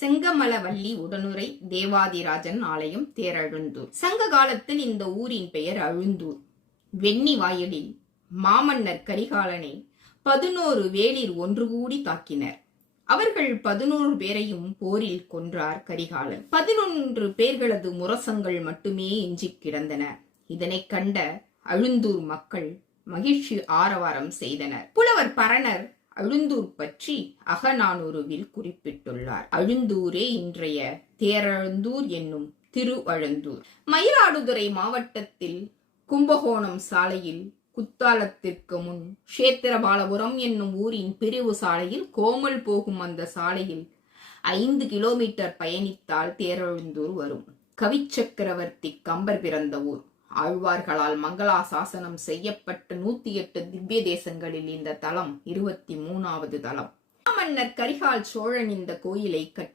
செங்கமலவல்லி உடனுரை தேவாதிராஜன் ஆலயம் தேரழுந்தூர். சங்க காலத்தில் இந்த ஊரின் பெயர் அழுந்தூர். வெண்ணி வாயிலில் மாமன்னர் கரிகாலனை பதினோரு வேளிர் ஒன்று கூடி தாக்கினர். அவர்கள் பதினோரு பேரையும் போரில் கொன்றார் கரிகாலன். பதினொன்று பேர்களது முரசங்கள் மட்டுமே எஞ்சி கிடந்தன. இதனைக் கண்ட அழுந்தூர் மக்கள் மகிழ்ச்சி ஆரவாரம் செய்தனர். புலவர் பரணர் அழுந்தூர் பற்றி அகநானூறுவில் குறிப்பிட்டுள்ளார். அழுந்தூரே இன்றைய தேரழுந்தூர் என்னும் திருவழந்தூர். மயிலாடுதுறை மாவட்டத்தில் கும்பகோணம் சாலையில் குத்தாலத்திற்கு முன் கஷேத்திரபாலபுரம் என்னும் ஊரின் பிரிவு சாலையில் கோமல் போகும் அந்த சாலையில் ஐந்து கிலோமீட்டர் பயணித்தால் தேரழுந்தூர் வரும். கவிச்சக்கரவர்த்தி கம்பர் பிறந்த ஊர். ஆழ்வார்களால் மங்களாசாசனம் செய்யப்பட்ட நூத்தி எட்டு திவ்ய தேசங்களில் இந்த தலம் இருபத்தி மூணாவது தலம். மன்னர் கரிகால் சோழன் இந்த கோயிலை கட்டி